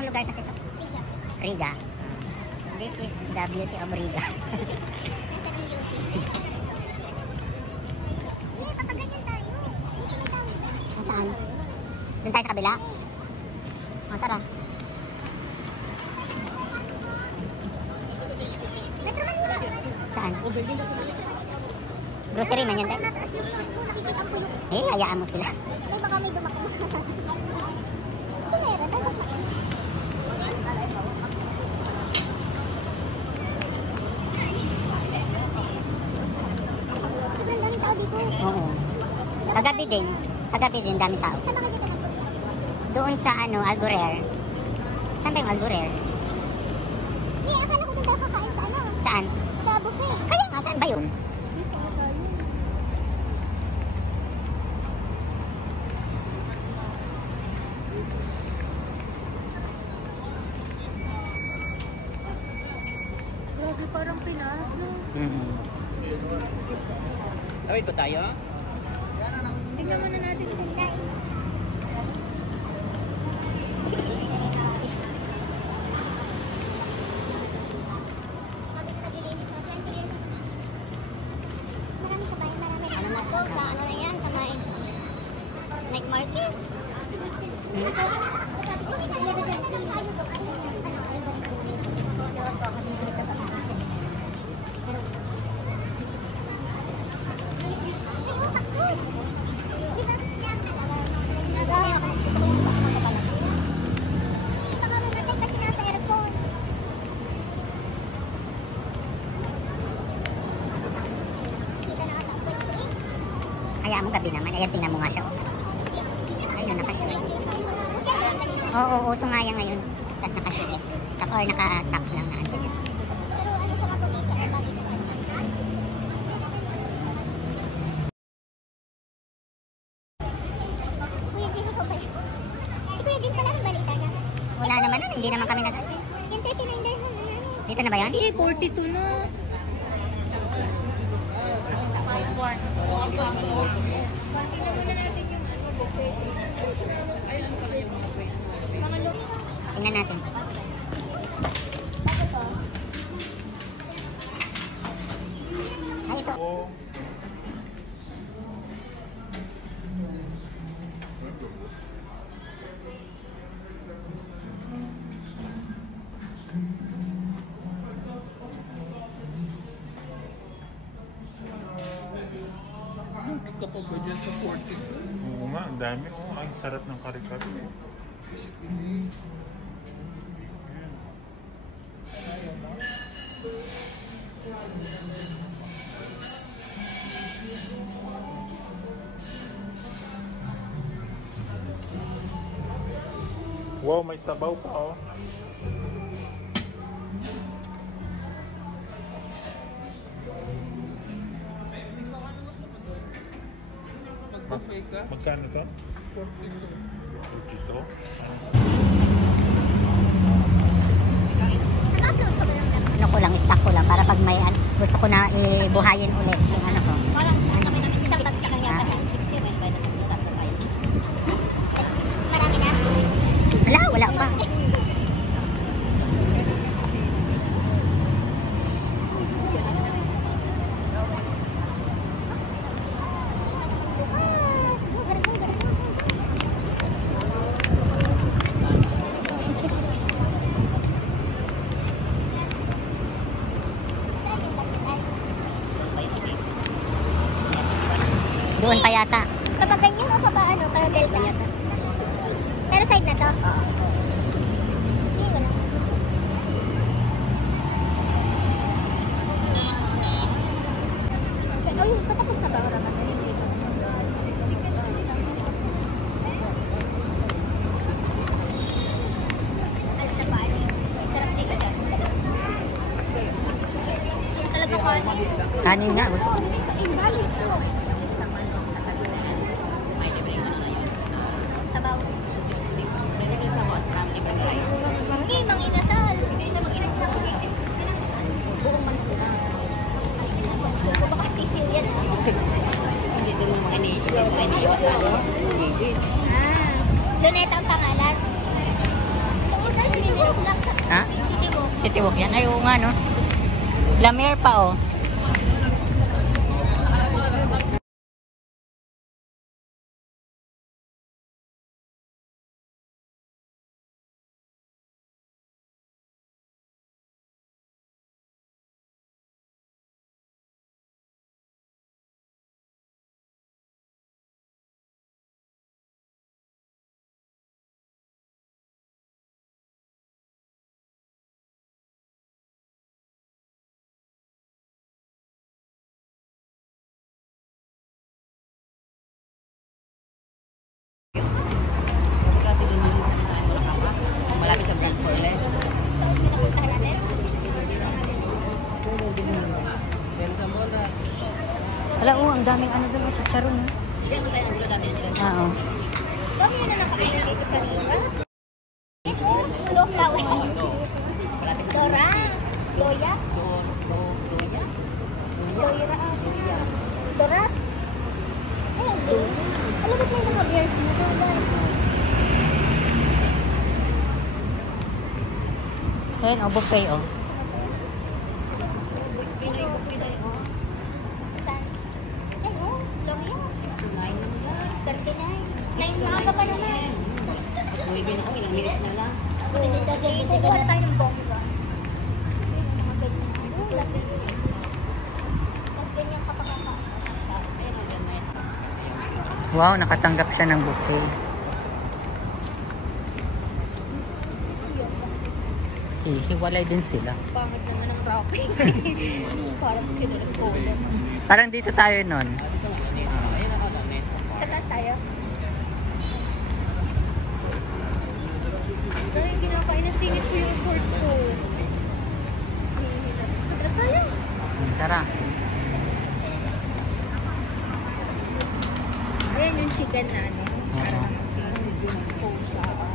Anong lugar kasi ito? Riga. This is the beauty of Riga. Papaganyan tayo. Saan? Doon tayo sa kabila? O, tara. Saan? Grocery man yan tayo? Eh, hayaan mo sila. Ay, baka may dumakong. Sunera, dapat na yan. Sobrang daming tao dito. Oo. Kagabi din. Kagabi din, dami tao. Saan ba dito nagpunta? Doon sa ano, Alburer. Saan ba yung Alburer? Eh, akala ko doon tayo kakain sa ano? Saan? Sa buffet. Kaya nga, saan ba yun? Grabe, parang Pinas, no? Awit ba tayo? Tingnan muna natin kung tayo. Marami sa bayan, marami. Ano na to? Sa ano na yan? Sa night market? Hayaan mo, gabi naman. Ayan, tingnan mo nga siya. Ayun, nakashoes. Oo, uso nga yan ngayon. Tapos nakashoes. Or naka-stocks lang na ano yan. Pero ano siya kapag siya, bagay sa ano. Kuya Jim, ikaw pala. Si Kuya Jim pala ng balita niya. Wala naman, hindi naman kami nag... Yung 39 dirham na ano. Dito na ba yan? Eh, 42 na. Tingnan natin. Ay, ito. Hindi ka pa ba dyan sa 40? Oo nga, ang dami. Oh, ang sarap ng kare-kare. Wow, may sabaw pa oh. Mag-buffet ka? Magkano to? 42. Naka-upload ka ba lang naman? Ano ko lang, stock ko lang para pag may gusto ko na ibuhayin ulit yung ano ko. Parang kami namin isang bag sa kanya. 60 when by the marami na. Wala pa. Doon pa yata. Kapag ganyan o pa ba ano, pa delta? Pero side na to? Oo. Hindi, wala. Oh, yung patapos na ba? Alas na pa, sarap dito dyan. Talaga kanin. Kanin nga, gusto ko. Sabaw. Manggi, manginasal. Buong mangkula. Baka sisil yan ah. Dito yung mga iniiwas. Luneta ang pangalan. Yung isa City Walk yan. Ay, oo nga, no? Lamer pa, oh. Malapit sa Brand Forles. Saan pinapuntahan natin? Benza Mola. Wala, oh, ang daming ano doon, chicharon, no? Diyan tayo ang dami nila. Oo. Dami na nakakain dito sa Riga. Ito, low flower. Dora. Loya. Loira. Dora. Hello. Alam ba't may mga beers na to, guys? Ayan, oh, buffet, oh. Saan? Ay, oh, Loya. 39. 9 maaga pa naman. Uwi din ako, ilang minutes na lang. Kukuha tayo ng bongga. Mga ganyan. Tapos ganyan kapakaka. Wow, nakatanggap siya ng bouquet. Hiwalay din sila. Pangit naman ang Rocky. Para sa kinulog-kulog. Parang dito tayo nun. Sa taas tayo? Pero hindi na ako inasingit ko yung short ko. Sa taas tayo? Tara. Ayan yung chicken na ano. Para naman singit yung posa.